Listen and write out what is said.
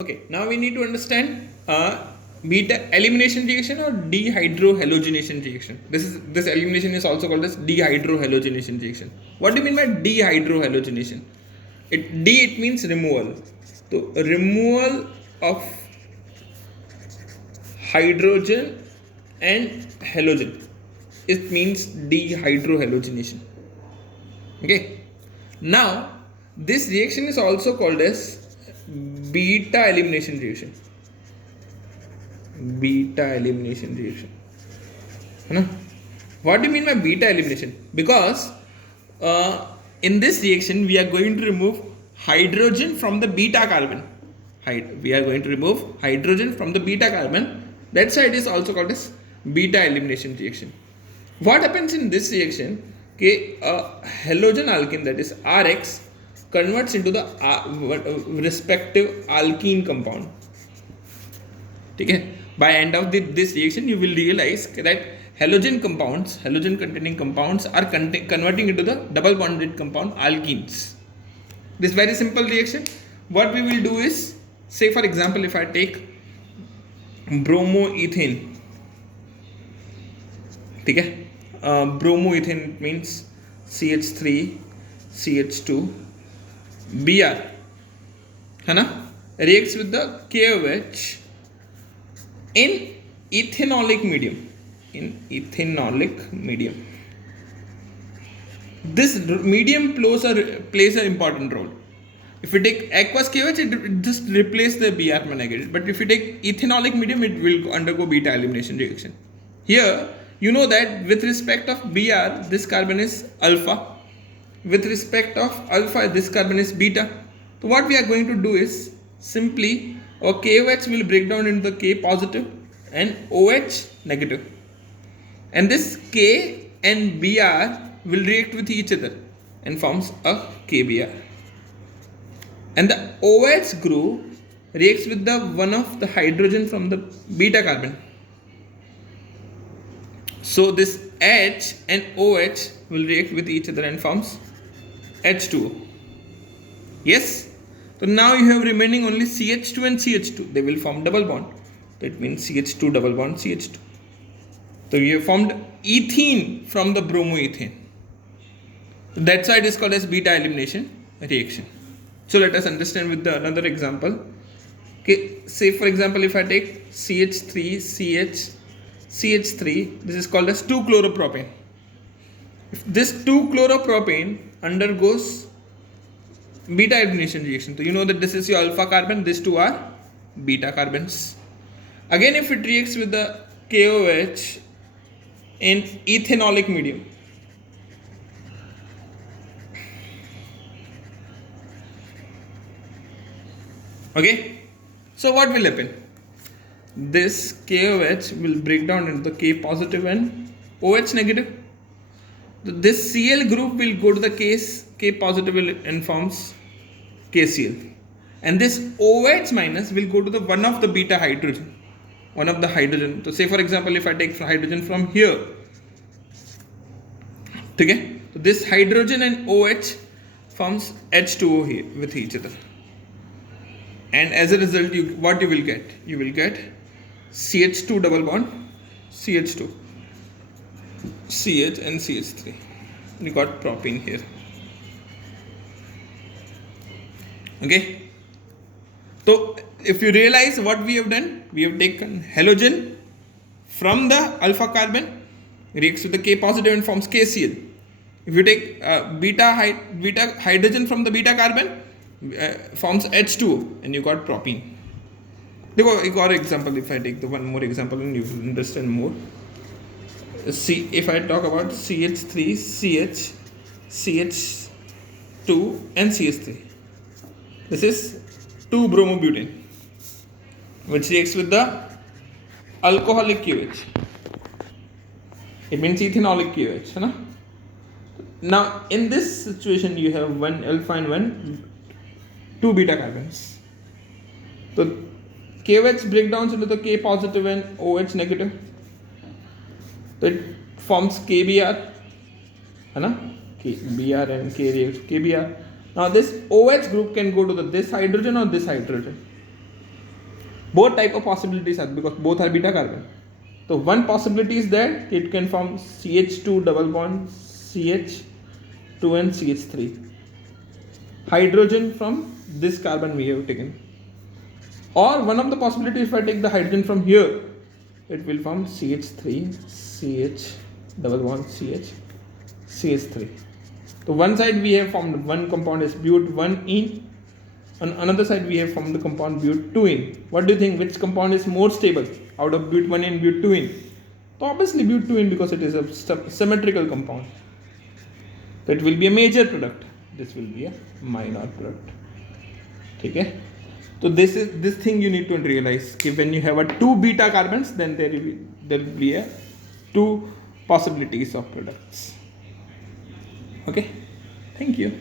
Okay, now we need to understand beta elimination reaction or dehydrohalogenation reaction. This elimination is also called as dehydrohalogenation reaction. What do you mean by dehydrohalogenation? It means removal. So removal of hydrogen and halogen. It means dehydrohalogenation. Okay. Now this reaction is also called as beta elimination reaction. Beta elimination reaction. What do you mean by beta elimination? Because in this reaction we are going to remove hydrogen from the beta carbon. We are going to remove hydrogen from the beta carbon. That side is also called as beta elimination reaction. What happens in this reaction? Okay, halogen alkene, that is RX, converts into the respective alkene compound. Okay? By end of this reaction, you will realize that halogen containing compounds are converting into the double bonded compound alkenes. This very simple reaction. What we will do is, say for example, if I take bromoethane, okay? Bromoethane means CH3 CH2 Br, reacts with the KOH in ethanolic medium. This medium plays an important role. If you take aqueous KOH, it just replaces the Br negative. But if you take ethanolic medium, it will undergo beta elimination reaction. Here, you know that with respect of Br, this carbon is alpha. With respect of alpha, this carbon is beta. So what we are going to do is simply our KOH will break down into the K positive and OH negative. And this K and Br will react with each other and forms a KBr. And the OH group reacts with the one of the hydrogen from the beta carbon. So this H and OH will react with each other and forms H2O. Yes? So now you have remaining only CH2 and CH2. They will form double bond. That means CH2 double bond CH2. So you have formed ethene from the bromoethane. That side is called as beta elimination reaction. So let us understand with another example. Okay, say for example, if I take CH3 CH3, this is called as 2-chloropropane. If this 2-chloropropane undergoes beta elimination reaction, so you know that this is your alpha carbon, these two are beta carbons. Again, if it reacts with the KOH in ethanolic medium, okay, so what will happen? This KOH will break down into the K positive and OH negative. This Cl group will go to the K positive and forms KCl. And this OH minus will go to the one of the beta hydrogen. One of the hydrogen. So say for example, if I take hydrogen from here. Okay? So this hydrogen and OH forms H2O here with each other. And as a result, what you will get? You will get CH2 double bond, CH2, CH and CH3. You got propene here. Okay. So if you realize what we have done, we have taken halogen from the alpha carbon, reacts with the K positive and forms KCl. If you take beta hydrogen from the beta carbon, forms H2O and you got propene. You got example. If I take the one more example and you will understand more. See, if I talk about CH3, CH, CH2 and CH3. This is 2-bromobutane, which reacts with the alcoholic KOH. It means ethanolic KOH. Now, in this situation, you have one alpha and two beta carbons. So, KOH breakdowns into the K positive and OH negative. So, it forms KBr. Br and K reacts KBr. Now this OH group can go to this hydrogen or this hydrogen. Both type of possibilities are, because both are beta carbon. So one possibility is that it can form CH2 double bond CH2 and CH3. Hydrogen from this carbon we have taken. Or one of the possibilities, if I take the hydrogen from here, it will form CH3 CH double bond CH CH3. So one side we have formed one compound is but 1-ene. On another side we have formed the compound but 2-ene. What do you think, which compound is more stable out of but 1 and but 2-ene? So obviously but 2-ene, because it is a symmetrical compound. So it will be a major product. This will be a minor product. Okay. So this thing you need to realize. If when you have a 2 beta carbons, then there will be a 2 possibilities of products. Okay. Thank you.